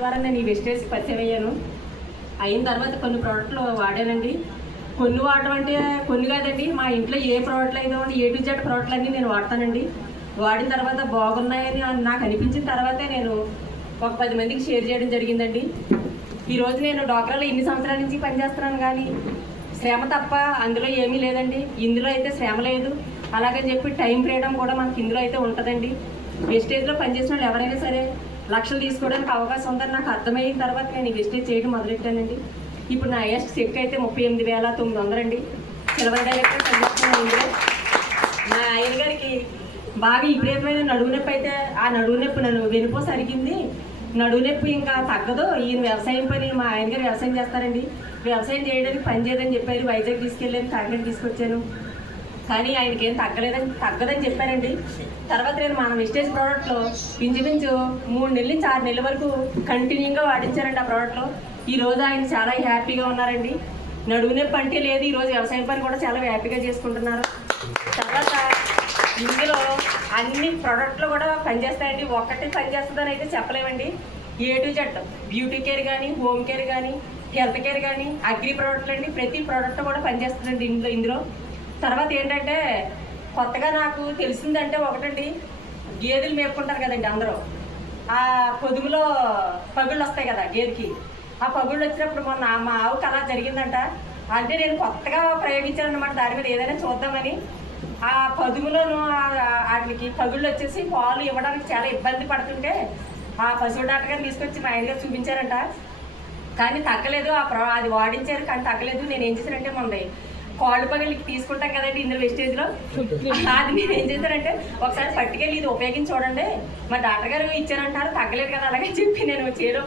ద్వారా నేను ఈ వెస్టేజ్ పరిచయం అయ్యాను. అయిన తర్వాత కొన్ని ప్రోడక్ట్లు వాడానండి. కొన్ని వాడటం అంటే కొన్ని కాదండి, మా ఇంట్లో ఏ ప్రోడక్ట్లు అయితే A to Z ప్రోడక్ట్లు అన్నీ నేను వాడతానండి. వాడిన తర్వాత బాగున్నాయని నాకు అనిపించిన తర్వాతే నేను ఒక 10 మందికి షేర్ చేయడం జరిగిందండి. ఈరోజు నేను డాక్టర్లో ఇన్ని సంవత్సరాల నుంచి పనిచేస్తున్నాను, కానీ శ్రమ తప్ప అందులో ఏమీ లేదండి. ఇందులో అయితే శ్రమ లేదు, అలాగని చెప్పి టైం ఫ్రీడమ్ కూడా మనకి ఇందులో అయితే ఉంటుందండి. వెస్టేజ్లో పనిచేసిన వాళ్ళు ఎవరైనా సరే లక్షలు తీసుకోవడానికి అవకాశం ఉందని నాకు అర్థమైన తర్వాత నేను ఈ వెస్టేజ్ చేయడం మొదలెట్టానండి. ఇప్పుడు నా హైయెస్ట్ చెక్ అయితే 38,900 అండి. సిల్వర్ డైరెక్టర్ పనిచేస్తున్నాను ఇందులో. మా ఆయన గారికి బాగా విపరీతమైన నడువు నొప్పి అయితే ఆ నడువు నొప్పి నన్ను వెనుపో సరిగింది. నడువు నొప్పి ఇంకా తగ్గదు. ఈయన వ్యవసాయం పని, మా ఆయన గారు వ్యవసాయం చేస్తారండి. వ్యవసాయం చేయడానికి పని చేయదని చెప్పారు. వైజాగ్ తీసుకెళ్ళాను, కాకినాడ తీసుకొచ్చాను, కానీ ఆయనకి ఏం తగ్గదని చెప్పారండి. తర్వాత నేను మన వెస్టేజ్ ప్రోడక్ట్లో ఇంచుమించు 3 నెలల నుంచి 6 నెలల వరకు కంటిన్యూగా వాడించారండి ఆ ప్రోడక్ట్లో. ఈరోజు ఆయన చాలా హ్యాపీగా ఉన్నారండి. నడువు నొప్పి అంటే లేదు, ఈరోజు వ్యవసాయం పని కూడా చాలా హ్యాపీగా చేసుకుంటున్నారు. తర్వాత ఇందులో అన్ని ప్రోడక్ట్లు కూడా పనిచేస్తాయండి. ఒక్కటి పనిచేస్తుందని అయితే చెప్పలేమండి. A to Z beauty care కానీ, హోమ్ కేర్ కానీ, హెల్త్ కేర్ కానీ, అగ్రి ప్రోడక్ట్లు అండి. ప్రతి ప్రోడక్ట్ కూడా పనిచేస్తుందండి ఇందులో. తర్వాత ఏంటంటే కొత్తగా నాకు తెలిసిందంటే ఒకటండి, గేదెలు మేపుకుంటారు కదండి అందరూ. ఆ పొదుగులో పగుళ్ళు వస్తాయి కదా గేదెకి. ఆ పగుళ్ళు వచ్చినప్పుడు మొన్న మా ఆవుకి అలా జరిగిందంట. అంటే నేను కొత్తగా ప్రయోగించానమాట దాని మీద ఏదైనా చూద్దామని. ఆ పొదుగులోను వాటికి పగుళ్ళు వచ్చేసి పాలు ఇవ్వడానికి చాలా ఇబ్బంది పడుతుంటే ఆ పశువు డాక్టర్ గారిని తీసుకొచ్చి మా ఆయన గారు చూపించారంట. కానీ తగ్గలేదు. అది వాడించారు కానీ తగ్గలేదు. నేను ఏం చేశానంటే మొన్న కాళ్ళు పగిలికి తీసుకుంటాం కదండి ఇందులో వెస్టేజ్లో, అది నేను ఏం చేశానంటే ఒకసారి పట్టుకెళ్ళి ఇది ఉపయోగించి చూడండి, మా డాక్టర్ గారు ఇచ్చారంటారు తగ్గలేదు కదా అలాగే చెప్పి నేను చీర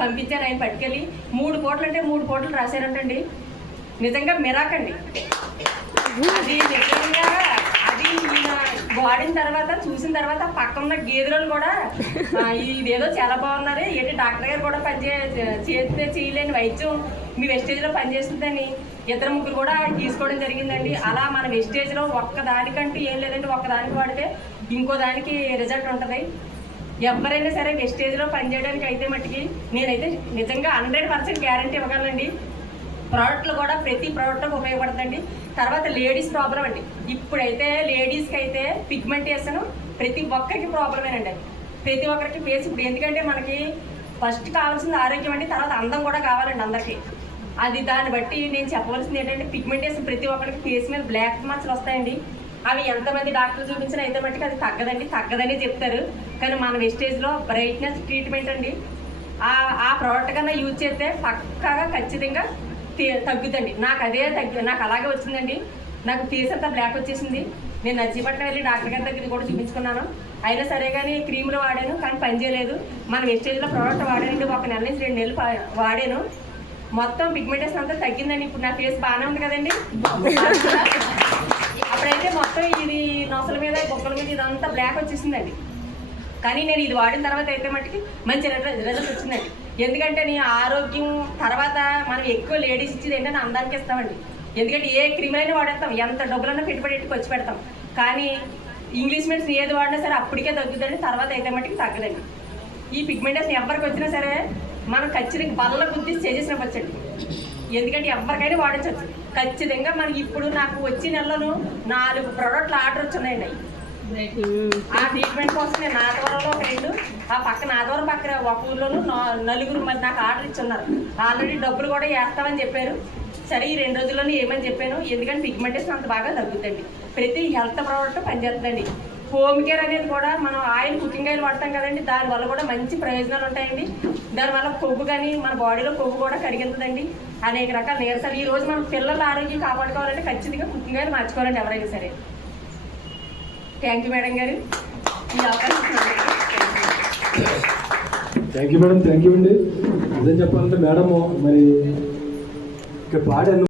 పంపించాను. ఆయన పట్టుకెళ్ళి 3 పూటలు అంటే 3 పూటలు రాశారంటండి. నిజంగా మిరాకండి అది. నిజంగా అది ఈయన వాడిన తర్వాత చూసిన తర్వాత పక్కన గేదెలను కూడా ఇదేదో చాలా బాగున్నది, ఏంటి డాక్టర్ గారు కూడా చేస్తే చేయలేని వైద్యం మీ వెస్టేజ్లో పనిచేస్తుందని 2-3 కూడా తీసుకోవడం జరిగిందండి. అలా మన వెస్టేజ్లో ఒక్కదానికంటే ఏం లేదండి, ఒక్కదానికి వాడితే ఇంకో దానికి రిజల్ట్ ఉంటుంది. ఎవరైనా సరే వెస్టేజ్లో పనిచేయడానికి అయితే మట్టికి నేనైతే నిజంగా 100% గ్యారంటీ ఇవ్వగలండి. ప్రోడక్ట్లు కూడా ప్రతి ప్రోడక్ట్కి ఉపయోగపడుతుందండి. తర్వాత లేడీస్ ప్రాబ్లం అండి. ఇప్పుడైతే లేడీస్కి అయితే పిగ్మెంటేషన్ ప్రతి ఒక్కరికి ప్రాబ్లమేనండి. ప్రతి ఒక్కరికి ఫేస్ ఇప్పుడు ఎందుకంటే మనకి ఫస్ట్ కావాల్సింది ఆరోగ్యం అండి, తర్వాత అందం కూడా కావాలండి అందరికీ. అది దాన్ని బట్టి నేను చెప్పవలసింది ఏంటంటే పిగ్మెంటేషన్ ప్రతి ఒక్కరికి ఫేస్ మీద బ్లాక్ మార్క్స్ వస్తాయండి. అవి ఎంతమంది డాక్టర్లు చూపించినా అయితే మట్టికి అది తగ్గదని చెప్తారు. కానీ మన వెస్టేజ్లో బ్రైట్నెస్ ట్రీట్మెంట్ అండి. ఆ ప్రోడక్ట్ కన్నా యూజ్ చేస్తే పక్కాగా ఖచ్చితంగా తగ్గుతండి. నాకు అలాగే వచ్చిందండి. నాకు ఫేస్ అంతా బ్లాక్ వచ్చేసింది. నేను నర్సీపట్నం వెళ్ళి డాక్టర్ గారి దగ్గర కూడా చూపించుకున్నాను. అయినా సరే కానీ క్రీములు వాడాను కానీ పనిచేయలేదు. మన వెస్టేజ్లో ప్రోడక్ట్ వాడానండి. 1 నెల నుంచి 2 నెలలు వాడాను. మొత్తం పిగ్మెంటేషన్ అంతా తగ్గిందండి. ఇప్పుడు నా ఫేస్ బాగానే ఉంది కదండి. అప్పుడైతే మొత్తం ఇది నొసల మీద బొక్కల మీద ఇదంతా బ్లాక్ వచ్చేసిందండి. కానీ నేను ఇది వాడిన తర్వాత అయితే మట్టుకి మంచి రిజల్ట్ వచ్చిందండి. ఎందుకంటే నీ ఆరోగ్యం తర్వాత మనం ఎక్కువ లేడీస్ ఇచ్చేది ఏంటంటే అందానికి ఇస్తామండి. ఎందుకంటే ఏ క్రీములైనా వాడేస్తాం, ఎంత డబ్బులన్నా పెట్టుబడి ఖర్చు పెడతాం. కానీ ఇంగ్లీష్ మెడిసిన్ ఏది వాడినా సరే అప్పటికే తగ్గుతుందండి, తర్వాత అయితే మట్టుకి తగ్గదండి. ఈ పిగ్మెంటేషన్ ఎవరికి వచ్చినా సరే మనం ఖచ్చితంగా బల్ల బుద్ధి చేసేసిన వచ్చండి. ఎందుకంటే ఎవరికైనా వాడించవచ్చు ఖచ్చితంగా. మనకి ఇప్పుడు నాకు వచ్చే నెలలో 4 ప్రోడక్ట్లు ఆర్డర్ వచ్చున్నాయండి. ఆ ట్రీట్మెంట్ కోసం నేను నాదవరంలో ఒక 2, ఆ పక్క నాదవరం పక్కన ఒక ఊర్లోనూ 4 మరి నాకు ఆర్డర్ ఇచ్చున్నారు. ఆల్రెడీ డబ్బులు కూడా వేస్తామని చెప్పారు. సరే ఈ 2 రోజుల్లోనే ఏమని చెప్పాను, ఎందుకంటే పిగ్మెంటేషన్ అంత బాగా తగ్గుతుంది. ప్రతి హెల్త్ ప్రోడక్ట్ పనిచేస్తుందండి. హోమ్ కేర్ అనేది కూడా మనం కుకింగ్ ఆయిల్ వాడతాం కదండి, దానివల్ల కూడా మంచి ప్రయోజనాలు ఉంటాయండి. దానివల్ల కొవ్వు కానీ మన బాడీలో కొవ్వు కూడా కరిగిస్తుందండి. అనేక రకాల నీరసాలు. ఈ రోజు మనం పిల్లల ఆరోగ్యం కాపాడుకోవాలంటే ఖచ్చితంగా కుకింగ్ ఆయిల్ మార్చుకోవాలండి ఎవరైనా సరే. థ్యాంక్ యూ మేడం గారు ఈ అవకాశం. Thank you madam. Thank you అండి. అదే చెప్పాలంటే మేడము మరి ఇక్కడ పాడాను.